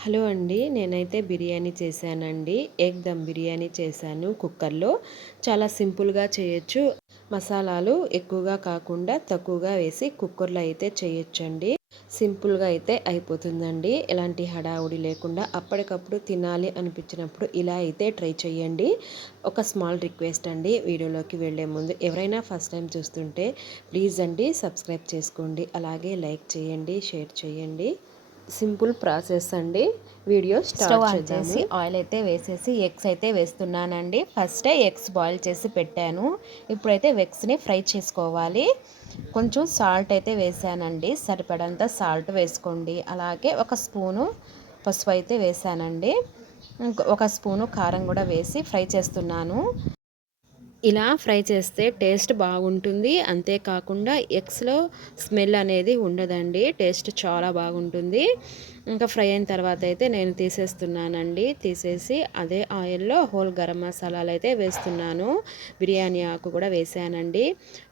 Hello అండి, నేనైతే బిర్యానీ చేశానండి. ఎగ్ దమ్ బిర్యానీ చేశాను కుక్కర్లో. చాలా సింపుల్గా చేయొచ్చు. మసాలాలు ఎక్కువగా కాకుండా తక్కువగా వేసి కుక్కర్లో అయితే చేయొచ్చండి. సింపుల్గా అయితే అయిపోతుందండి. ఎలాంటి హడావుడి లేకుండా అప్పటికప్పుడు తినాలి అనిపించినప్పుడు ఇలా అయితే ట్రై చేయండి. ఒక స్మాల్ రిక్వెస్ట్ అండి, వీడియోలోకి వెళ్ళే ముందు ఎవరైనా ఫస్ట్ టైం చూస్తుంటే ప్లీజ్ అండి సబ్స్క్రైబ్ చేసుకోండి. అలాగే లైక్ చేయండి, షేర్ చేయండి. సింపుల్ ప్రాసెస్ అండి. వీడియో స్టవ్ స్టార్ట్ ఆన్ చేద్దాము. చేసి ఆయిల్ అయితే వేసేసి ఎగ్స్ అయితే వేస్తున్నానండి. ఫస్టే ఎగ్స్ బాయిల్ చేసి పెట్టాను. ఇప్పుడైతే ఎగ్స్ని ఫ్రై చేసుకోవాలి. కొంచెం సాల్ట్ అయితే వేసానండి, సరిపడంత సాల్ట్ వేసుకోండి. అలాగే ఒక స్పూను పసుపు అయితే వేసానండి. ఒక స్పూను కారం కూడా వేసి ఫ్రై చేస్తున్నాను. ఇలా ఫ్రై చేస్తే టేస్ట్ బాగుంటుంది. అంతేకాకుండా ఎగ్స్లో స్మెల్ అనేది ఉండదండి. టేస్ట్ చాలా బాగుంటుంది. ఇంకా ఫ్రై అయిన తర్వాత అయితే నేను తీసేస్తున్నానండి. తీసేసి అదే ఆయిల్లో హోల్ గరం మసాలాలు అయితే వేస్తున్నాను. బిర్యానీ ఆకు కూడా వేసానండి.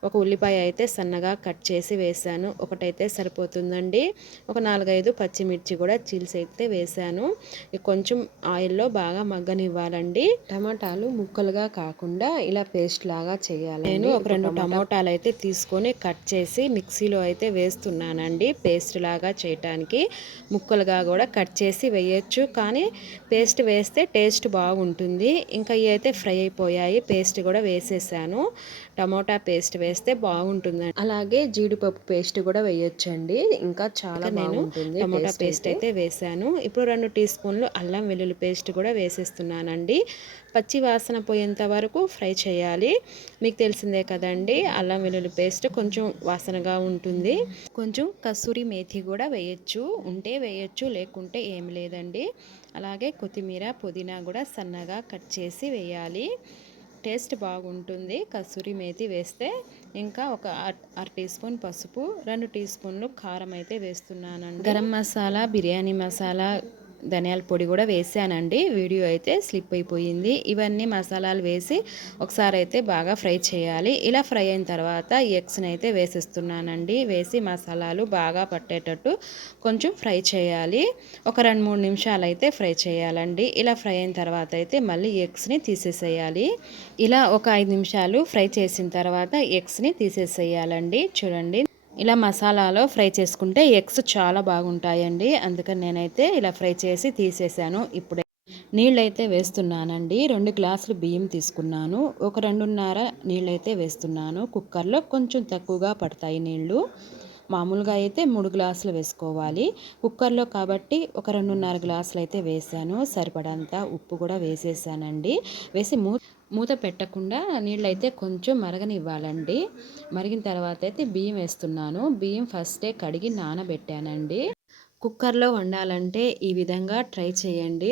ఒక ఉల్లిపాయ అయితే సన్నగా కట్ చేసి వేసాను. ఒకటైతే సరిపోతుందండి. ఒక 4-5 పచ్చిమిర్చి కూడా చీల్స్ అయితే వేసాను. కొంచెం ఆయిల్లో బాగా మగ్గనివ్వాలండి. టమాటాలు ముక్కలుగా కాకుండా ఇలా పేస్ట్ లాగా చేయాలండి. నేను ఒక 2 టమోటాలు అయితే తీసుకొని కట్ చేసి మిక్సీలో అయితే వేస్తున్నానండి. పేస్ట్ లాగా చేయటానికి ముక్కలుగా కూడా కట్ చేసి వేయచ్చు, కానీ పేస్ట్ వేస్తే టేస్ట్ బాగుంటుంది. ఇంకా ఇవి అయితే ఫ్రై అయిపోయాయి. పేస్ట్ కూడా వేసేసాను. టమోటా పేస్ట్ వేస్తే బాగుంటుందండి. అలాగే జీడిపప్పు పేస్ట్ కూడా వేయొచ్చండి, ఇంకా చాలా బాగుంటుంది. టమోటా పేస్ట్ అయితే వేసాను. ఇప్పుడు 2 టీ స్పూన్లు అల్లం వెల్లుల్లి పేస్ట్ కూడా వేసేస్తున్నానండి. పచ్చి వాసన పోయేంత వరకు ఫ్రై చేయాలి. మీకు తెలిసిందే కదండి, అల్లం వెల్లుల్లి పేస్ట్ కొంచెం వాసనగా ఉంటుంది. కొంచెం కసూరి మేథి కూడా వేయచ్చు, ఉంటే వేయచ్చు, లేకుంటే ఏం లేదండి. అలాగే కొత్తిమీర పుదీనా కూడా సన్నగా కట్ చేసి వేయాలి. టేస్ట్ బాగుంటుంది కసూరి మేథి వేస్తే. ఇంకా ఒక అర టీ స్పూన్ పసుపు, 2 టీ స్పూన్లు కారం అయితే వేస్తున్నానండి. గరం మసాలా, బిర్యానీ మసాలా, ధనియాల పొడి కూడా వేసానండి. వీడియో అయితే స్లిప్ అయిపోయింది. ఇవన్నీ మసాలాలు వేసి ఒకసారి అయితే బాగా ఫ్రై చేయాలి. ఇలా ఫ్రై అయిన తర్వాత ఎగ్స్ని అయితే వేసేస్తున్నానండి. వేసి మసాలాలు బాగా పట్టేటట్టు కొంచెం ఫ్రై చేయాలి. ఒక 2-3 నిమిషాలు అయితే ఫ్రై చేయాలండి. ఇలా ఫ్రై అయిన తర్వాత అయితే మళ్ళీ ఎగ్స్ని తీసేసేయాలి. ఇలా ఒక 5 నిమిషాలు ఫ్రై చేసిన తర్వాత ఎగ్స్ని తీసేసేయాలండి. చూడండి, ఇలా మసాలాలో ఫ్రై చేసుకుంటే ఎగ్స్ చాలా బాగుంటాయండి. అందుకని నేనైతే ఇలా ఫ్రై చేసి తీసేసాను. ఇప్పుడే నీళ్ళైతే వేస్తున్నానండి. 2 గ్లాసులు బియ్యం తీసుకున్నాను. ఒక 2:30 నీళ్ళైతే వేస్తున్నాను. కుక్కర్లో కొంచెం తక్కువగా పడతాయి నీళ్ళు. మామూలుగా అయితే 3 గ్లాసులు వేసుకోవాలి. కుక్కర్లో కాబట్టి ఒక 2:30 గ్లాసులు అయితే వేసాను. సరిపడంత ఉప్పు కూడా వేసేసానండి. వేసి మూత పెట్టకుండా నీళ్ళైతే కొంచెం మరగనివ్వాలండి. మరిగిన తర్వాత అయితే బియ్యం వేస్తున్నాను. బియ్యం ఫస్టే కడిగి నానబెట్టానండి. కుక్కర్లో వండాలంటే ఈ విధంగా ట్రై చేయండి.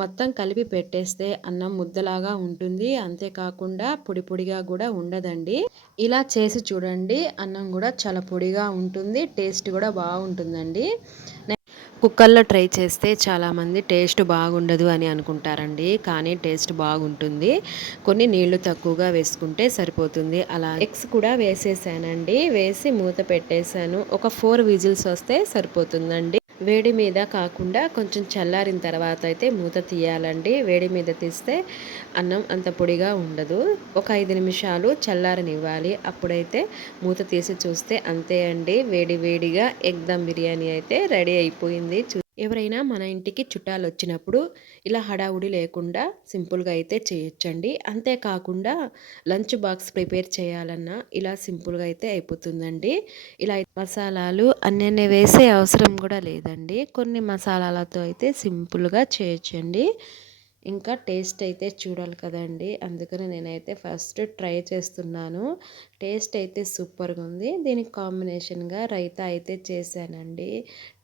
మొత్తం కలిపి పెట్టేస్తే అన్నం ముద్దలాగా ఉంటుంది. అంతేకాకుండా పొడి పొడిగా కూడా ఉండదండి. ఇలా చేసి చూడండి, అన్నం కూడా చాలా పొడిగా ఉంటుంది. టేస్ట్ కూడా బాగుంటుందండి. కుక్కర్లో ట్రై చేస్తే చాలామంది టేస్ట్ బాగుండదు అని అనుకుంటారండి, కానీ టేస్ట్ బాగుంటుంది. కొన్ని నీళ్లు తక్కువగా వేసుకుంటే సరిపోతుంది. అలా ఎగ్స్ కూడా వేసేసానండి. వేసి మూత పెట్టేశాను. ఒక 4 విజిల్స్ వస్తే సరిపోతుందండి. వేడి మీద కాకుండా కొంచెం చల్లారిన తర్వాత అయితే మూత తీయాలండి. వేడి మీద తీస్తే అన్నం అంత పొడిగా ఉండదు. ఒక 5 నిమిషాలు చల్లారనివ్వాలి. అప్పుడైతే మూత తీసి చూస్తే అంతే అండి, వేడి వేడిగా ఎగ్ దమ్ బిర్యానీ అయితే రెడీ అయిపోయింది. ఎవరైనా మన ఇంటికి చుట్టాలు వచ్చినప్పుడు ఇలా హడావుడి లేకుండా సింపుల్గా అయితే చేయొచ్చండి. అంతేకాకుండా లంచ్ బాక్స్ ప్రిపేర్ చేయాలన్నా ఇలా సింపుల్గా అయితే అయిపోతుందండి. ఇలా మసాలాలు అన్నీ వేసే అవసరం కూడా లేదండి. కొన్ని మసాలాలతో అయితే సింపుల్గా చేయొచ్చండి. ఇంకా టేస్ట్ అయితే చూడాలి కదండి, అందుకని నేనైతే ఫస్ట్ ట్రై చేస్తున్నాను. టేస్ట్ అయితే సూపర్గా ఉంది. దీనికి కాంబినేషన్గా రైతా అయితే చేశానండి.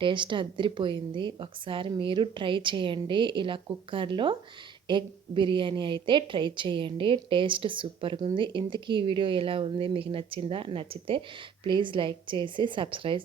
టేస్ట్ అదిరిపోయింది. ఒకసారి మీరు ట్రై చేయండి. ఇలా కుక్కర్లో ఎగ్ బిర్యానీ అయితే ట్రై చేయండి. టేస్ట్ సూపర్గా ఉంది. ఇంతకీ ఈ వీడియో ఎలా ఉంది, మీకు నచ్చిందా? నచ్చితే ప్లీజ్ లైక్ చేసి సబ్స్క్రైబ్